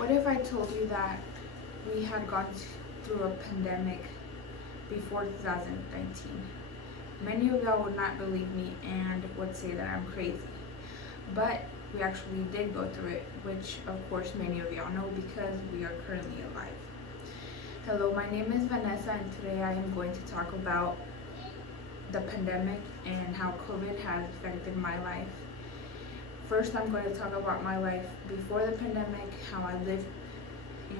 What if I told you that we had gone through a pandemic before 2019? Many of y'all would not believe me and would say that I'm crazy. But we actually did go through it, which of course many of y'all know because we are currently alive. Hello, my name is Vanessa and today I am going to talk about the pandemic and how COVID has affected my life. First, I'm going to talk about my life before the pandemic, how I lived,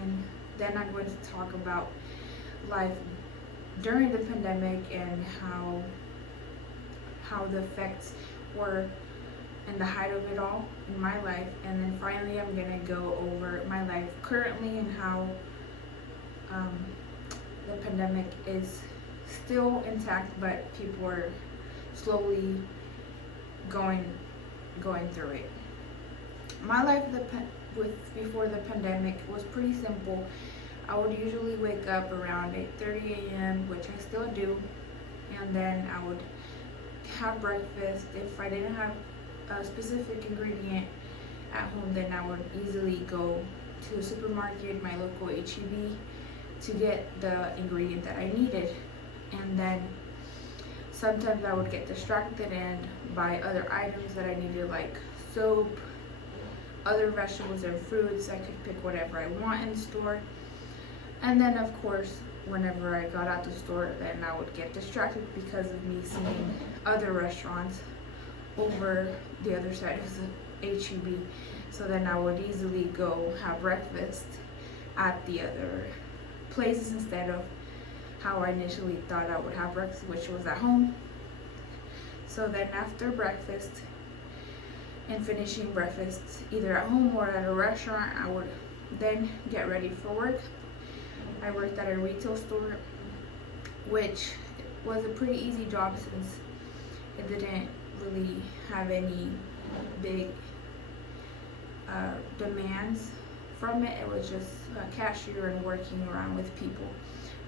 and then I'm going to talk about life during the pandemic and how the effects were and the height of it all in my life. And then finally, I'm going to go over my life currently and how the pandemic is still intact, but people are slowly going through it. My life before the pandemic was pretty simple. I would usually wake up around 8:30 a.m., which I still do, and then I would have breakfast. If I didn't have a specific ingredient at home, then I would easily go to the supermarket, my local HEB, to get the ingredient that I needed. And then sometimes I would get distracted and buy other items that I needed, like soap, other vegetables and fruits. I could pick whatever I want in the store. And then of course, whenever I got out the store, then I would get distracted because of me seeing other restaurants over the other side of the HEB. So then I would easily go have breakfast at the other places instead of how I initially thought I would have breakfast, which was at home. So then after breakfast and finishing breakfast either at home or at a restaurant, I would then get ready for work. I worked at a retail store, which was a pretty easy job since it didn't really have any big demands from it. It was just a cashier and working around with people,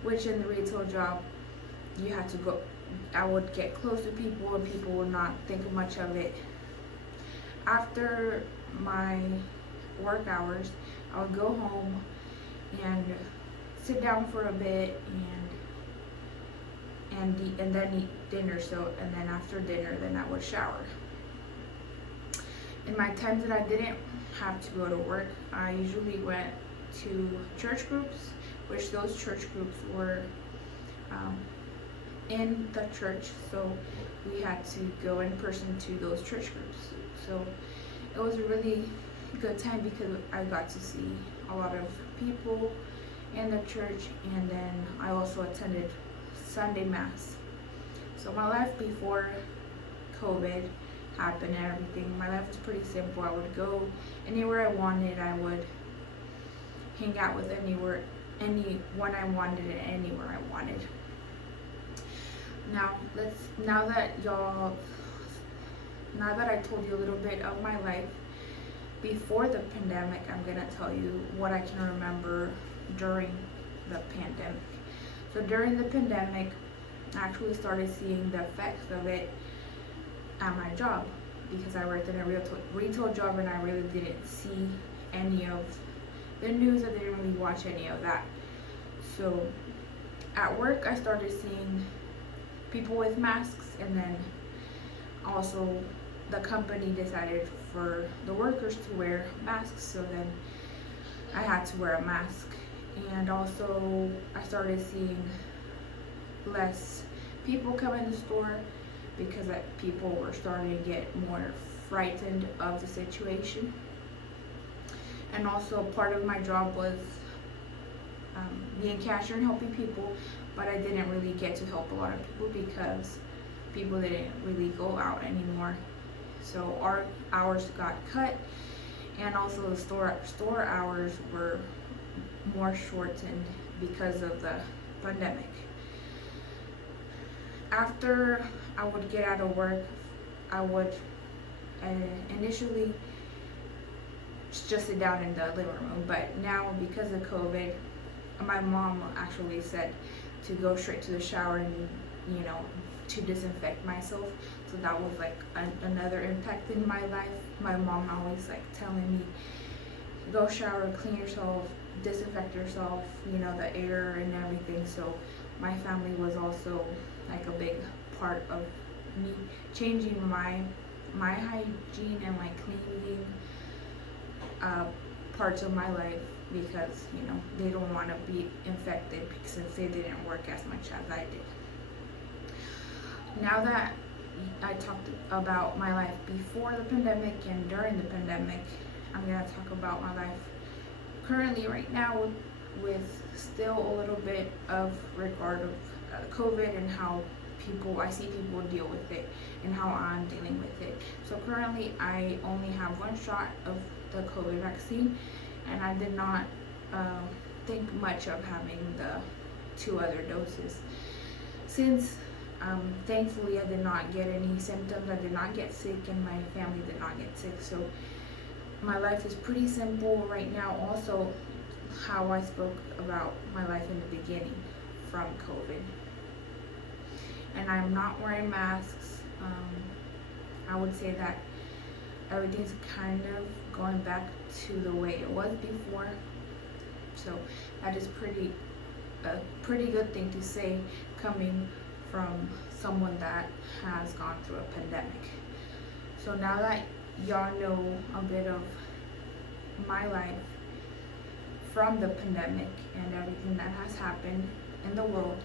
which in the retail job, you had to go, I would get close to people and people would not think much of it. After my work hours, I would go home and sit down for a bit and then eat dinner. And then after dinner, then I would shower. In my times that I didn't have to go to work, I usually went to church groups, which those church groups were in the church, so we had to go in person to those church groups. So it was a really good time because I got to see a lot of people in the church, and then I also attended Sunday Mass. So my life before COVID happened and everything, my life was pretty simple. I would go anywhere I wanted. I would hang out with anyone I wanted and anywhere I wanted. Now that I told you a little bit of my life before the pandemic, I'm gonna tell you what I can remember during the pandemic. So during the pandemic, I actually started seeing the effects of it at my job because I worked in a retail job and I really didn't see any of the news. I didn't really watch any of that. So at work, I started seeing people with masks, and then also the company decided for the workers to wear masks, so then I had to wear a mask. And also I started seeing less people come in the store because people were starting to get more frightened of the situation. And also part of my job was being cashier and helping people, but I didn't really get to help a lot of people because people didn't really go out anymore. So our hours got cut, and also the store hours were more shortened because of the pandemic. After I would get out of work, I would initially just sit down in the living room, but now because of COVID, my mom actually said to go straight to the shower and to disinfect myself. So that was like another impact in my life. My mom always like telling me go shower, clean yourself, disinfect yourself, you know, the air and everything. So my family was also like a big part of me changing my hygiene and like cleaning parts of my life, because you know they don't want to be infected since they didn't work as much as I did. Now that I talked about my life before the pandemic and during the pandemic, I'm gonna talk about my life currently right now with still a little bit of regard of COVID and how I see people deal with it and how I'm dealing with it. So currently I only have one shot of the COVID vaccine, and I did not think much of having the 2 other doses, since thankfully I did not get any symptoms, I did not get sick, and my family did not get sick. So my life is pretty simple right now. Also, how I spoke about my life in the beginning from COVID. And I'm not wearing masks. I would say that everything's kind of going back to the way it was before. So that is a pretty good thing to say, coming from someone that has gone through a pandemic. So now that y'all know a bit of my life from the pandemic and everything that has happened in the world,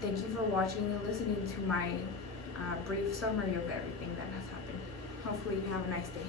thank you for watching and listening to my brief summary of everything that has happened. Hopefully you have a nice day.